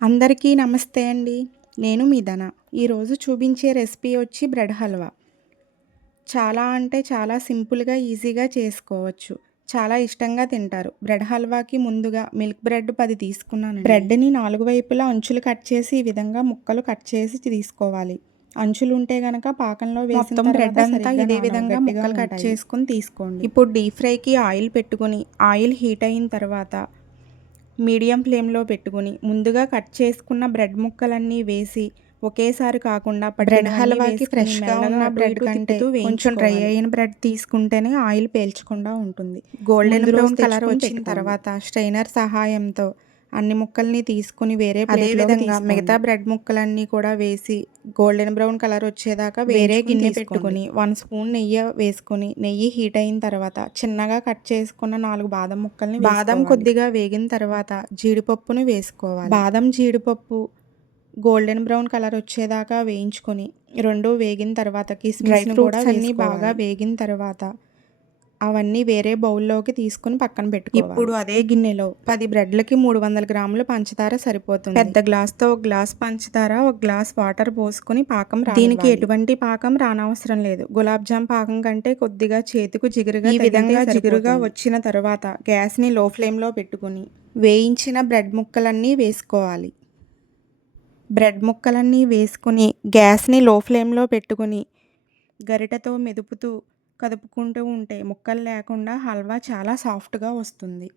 అందరికీ నమస్తే అండి. నేను మీ ధన. ఈరోజు చూపించే రెసిపీ వచ్చి బ్రెడ్ హల్వా. చాలా అంటే చాలా సింపుల్‌గా, ఈజీగా చేసుకోవచ్చు. చాలా ఇష్టంగా తింటారు. బ్రెడ్ హల్వాకి ముందుగా మిల్క్ బ్రెడ్ 10 తీసుకున్నానండి. బ్రెడ్‌ని 4 వైపులా అంచులు కట్ చేసి ఈ విధంగా ముక్కలు కట్ చేసి తీసుకోవాలి. అంచులుంటే గనక పాకంలో వేసిన మొత్తం బ్రెడ్ అంతా ఇదే విధంగా ముక్కలు కట్ చేసుకొని తీసుకోండి. ఇప్పుడు డీప్ ఫ్రైకి ఆయిల్ పెట్టుకొని ఆయిల్ హీట్ అయిన తర్వాత మీడియం ఫ్లేమ్లో పెట్టుకుని ముందుగా కట్ చేసుకున్న బ్రెడ్ ముక్కలన్నీ వేసి ఒకేసారి కాకుండా బ్రెడ్ హల్వాకి ఫ్రెష్గా ఉన్న బ్రెడ్ కంటే కొంచెం డ్రై అయిన బ్రెడ్ తీసుకుంటేనే ఆయిల్ పేల్చకుండా ఉంటుంది. గోల్డెన్ బ్రౌన్ కలర్ వచ్చిన తర్వాత స్ట్రైనర్ సహాయంతో అన్ని ముక్కల్ని తీసుకుని వేరే అదే విధంగా మిగతా బ్రెడ్ ముక్కలన్నీ కూడా వేసి గోల్డెన్ బ్రౌన్ కలర్ వచ్చేదాకా వేరే గిన్నె పెట్టుకొని 1 స్పూన్ నెయ్యి వేసుకొని నెయ్యి హీట్ అయిన తర్వాత చిన్నగా కట్ చేసుకున్న 4 బాదం ముక్కల్ని బాదం కొద్దిగా వేగిన తర్వాత జీడిపప్పును వేసుకోవాలి. బాదం జీడిపప్పు గోల్డెన్ బ్రౌన్ కలర్ వచ్చేదాకా వేయించుకొని రెండు వేగిన తర్వాత కిస్మిస్ కూడా అన్నీ బాగా వేగిన తర్వాత అవన్నీ వేరే బౌల్లోకి తీసుకుని పక్కన పెట్టుకోవాలి. ఇప్పుడు అదే గిన్నెలో 10 బ్రెడ్లకి 300 గ్రాముల పంచదార సరిపోతుంది. పెద్ద గ్లాస్తో 1 గ్లాస్ పంచదార 1 గ్లాస్ వాటర్ పోసుకొని పాకం దీనికి ఎటువంటి పాకం రానవసరం లేదు. గులాబ్ జామ్ పాకం కంటే కొద్దిగా చేతికి జిగురుగా ఈ విధంగా జిగురుగా వచ్చిన తర్వాత గ్యాస్ని లో ఫ్లేమ్లో పెట్టుకుని వేయించిన బ్రెడ్ ముక్కలన్నీ వేసుకోవాలి. బ్రెడ్ ముక్కలన్నీ వేసుకుని గ్యాస్ని లో ఫ్లేమ్లో పెట్టుకుని గరిటెతో మెదుపుతూ కదుపుకుంటూ ఉంటే ముక్కలు లేకుండా హల్వా చాలా సాఫ్ట్గా వస్తుంది.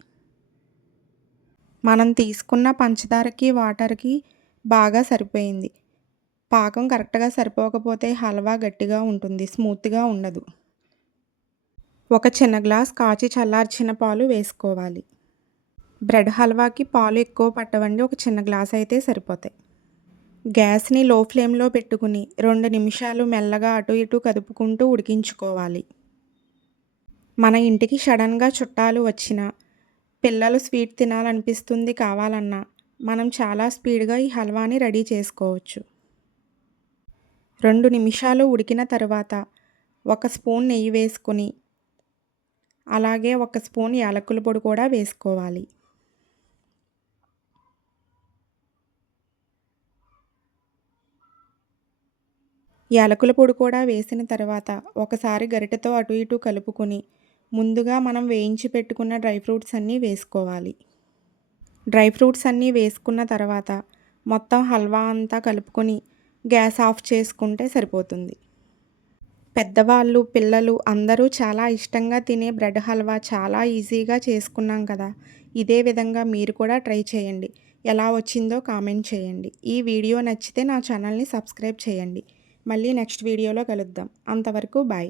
మనం తీసుకున్న పంచదారకి వాటర్కి బాగా సరిపోయింది. పాకం కరెక్ట్గా సరిపోకపోతే హల్వా గట్టిగా ఉంటుంది, స్మూత్గా ఉండదు. ఒక చిన్న గ్లాస్ కాచి చల్లార్చిన పాలు వేసుకోవాలి. బ్రెడ్ హల్వాకి పాలు ఎక్కువ పట్టవండి, ఒక చిన్న గ్లాస్ అయితే సరిపోతాయి. గ్యాస్ని లో ఫ్లేమ్లో పెట్టుకుని 2 నిమిషాలు మెల్లగా అటు ఇటు కదుపుకుంటూ ఉడికించుకోవాలి. మన ఇంటికి సడన్గా చుట్టాలు వచ్చినా పిల్లలు స్వీట్ తినాలనిపిస్తుంది కావాలన్నా మనం చాలా స్పీడ్గా ఈ హల్వాని రెడీ చేసుకోవచ్చు. 2 నిమిషాలు ఉడికిన తర్వాత 1 స్పూన్ నెయ్యి వేసుకొని అలాగే 1 స్పూన్ యాలకుల పొడి కూడా వేసుకోవాలి. యాలకుల పొడి కూడా వేసిన తర్వాత ఒకసారి గరిటెతో అటు ఇటు కలుపుకొని ముందుగా మనం వేయించి పెట్టుకున్న డ్రై ఫ్రూట్స్ అన్నీ వేసుకోవాలి. డ్రై ఫ్రూట్స్ అన్నీ వేసుకున్న తర్వాత మొత్తం హల్వా అంతా కలుపుకొని గ్యాస్ ఆఫ్ చేసుకుంటే సరిపోతుంది. పెద్దవాళ్ళు పిల్లలు అందరూ చాలా ఇష్టంగా తినే బ్రెడ్ హల్వా చాలా ఈజీగా చేసుకున్నాం కదా. ఇదే విధంగా మీరు కూడా ట్రై చేయండి. ఎలా వచ్చిందో కామెంట్ చేయండి. ఈ వీడియో నచ్చితే నా ఛానల్ని సబ్స్క్రైబ్ చేయండి. మళ్ళీ నెక్స్ట్ వీడియోలో కలుద్దాం. అంతవరకు బాయ్.